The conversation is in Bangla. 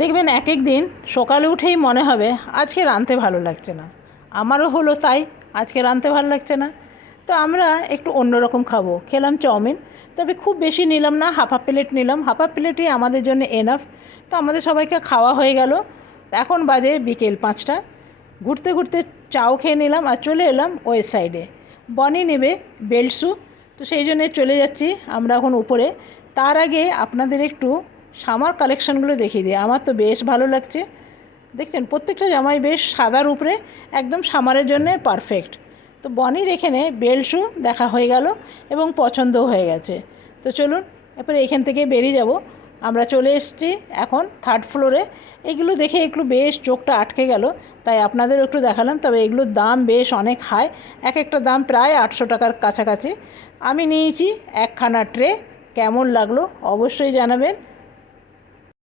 দেখবেন এক এক দিন সকালে উঠেই মনে হবে আজকে রাঁধতে ভালো লাগছে না। আমারও হলো তাই, আজকে রাঁধতে ভালো লাগছে না। তো আমরা একটু অন্যরকম খাবো, খেলাম চাউমিন। তবে খুব বেশি নিলাম না, হাফ হাফ প্লেট নিলাম, হাফ হাফ প্লেটই আমাদের জন্য এনাফ। তো আমাদের সবাইকে খাওয়া হয়ে গেল। এখন বাজে বিকেল 5টা। ঘুরতে ঘুরতে চাও খেয়ে নিলাম আর চলে এলাম ওয়েস্ট সাইডে। বনি নেবে বেল্ট শু, তো সেই জন্যে চলে যাচ্ছি আমরা এখন উপরে। তার আগে আপনাদের একটু সামার কালেকশানগুলো দেখিয়ে দিই। আমার তো বেশ ভালো লাগছে। দেখছেন প্রত্যেকটা জামাই বেশ সাদার উপরে, একদম সামারের জন্য পারফেক্ট। তো বনির এখানে বেল্ট শু দেখা হয়ে গেল এবং পছন্দও হয়ে গেছে। তো চলুন এরপরে এখান থেকে বেরিয়ে যাব। আমরা চলে এসেছি এখন 3rd ফ্লোরে। এগুলো দেখে একটু বেশ চোখটা আটকে গেল, তাই আপনাদেরও একটু দেখালাম। তবে এগুলোর দাম বেশ অনেক হাই, এক একটা দাম প্রায় 800 টাকার কাছাকাছি। আমি নিয়েছি একখানা ট্রে। কেমন লাগলো অবশ্যই জানাবেন।